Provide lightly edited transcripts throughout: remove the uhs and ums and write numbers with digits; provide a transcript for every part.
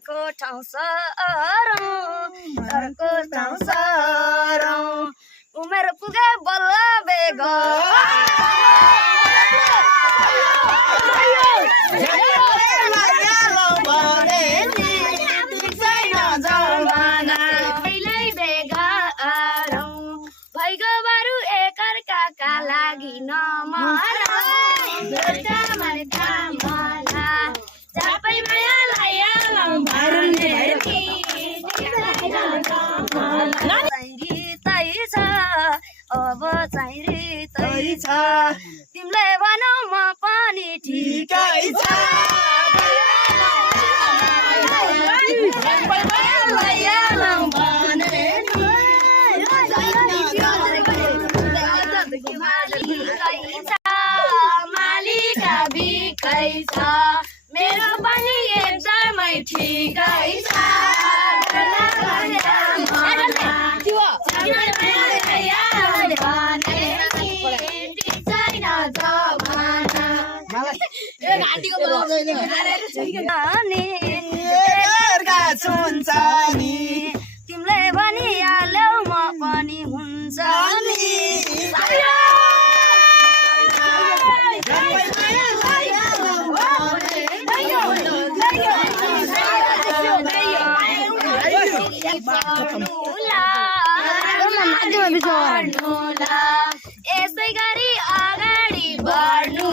को ठाउँ सरौँ उमेर पुगे बल्ल बेग पहिल्यै बेगारौँ भइगयो बरु एकअर्काका लागि नमरौँ अब चाहिँ रितै छ तिमीले भनौ म पनि ठिकै छ मालिका बिकै छ मेरो पनि एकदमै ठिकै छ तिमीले भनिहाल्यौ म पनि हुन्छ नि यसै गरी अगाडि बढ्नु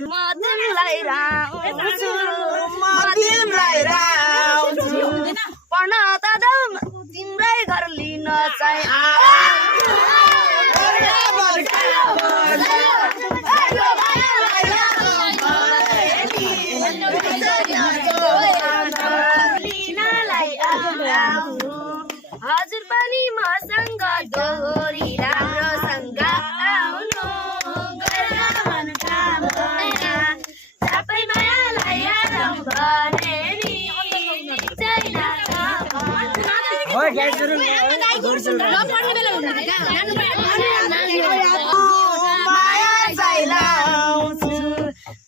म तिमीलाई राउँछु पढ्न त तिम्रै घर लिन चाहिँ हजुर पनि मसँग दोहोरी राम्रोसँग आउनु सबै मायालाई आराम भने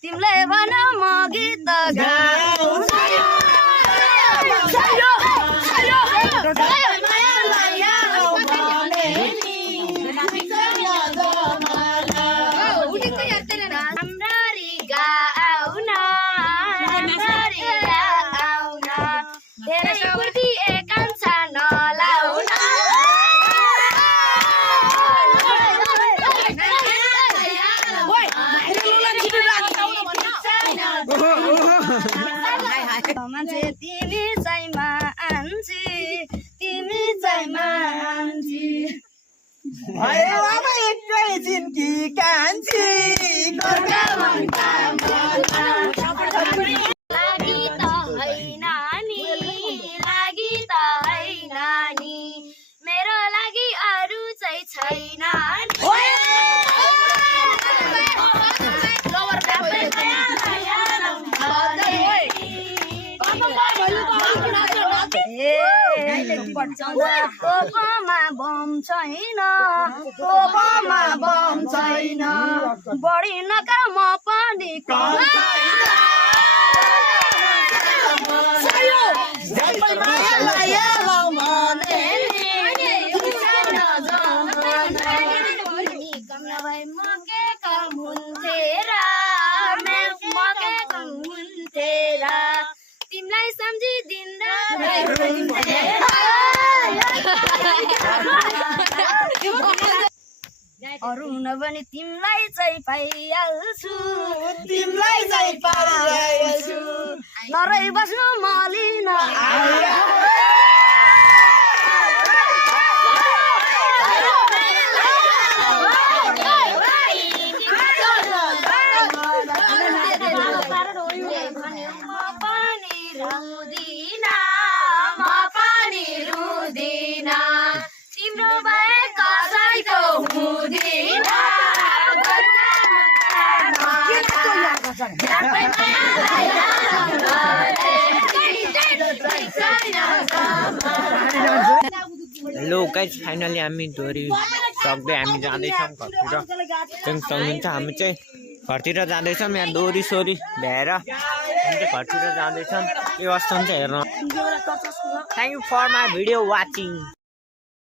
तिमीले भनौ म गीत गाउँछु राम्ररी गाउन धेरै कुर्ती एकांशा नलाउन मान्छे तिमी चाहिँ मान्छे एकैछिन कि कान्छी लागि त होइन नि मेरो लागि अरू चाहिँ छैन कोपमा बम छैन बढी नका म पनि तिमीलाई सम्झिदिँदा अरू हुन पनि तिमीलाई चाहिँ पाइहाल्छु नरै बस्नु मलिन तिम्रो भए कसैको हुँदैन हेलो गाइस फाइनली हामी दोहोरी सक्दै हामी जाँदैछौँ घरतिर सक्नुहुन्छ हामी चाहिँ घरतिर जाँदैछौँ यहाँ दोहोरी सोरी भ्याएर हामी चाहिँ घरतिर जाँदैछौँ के कस्तो हुन्छ हेर्नु thank you for my video watching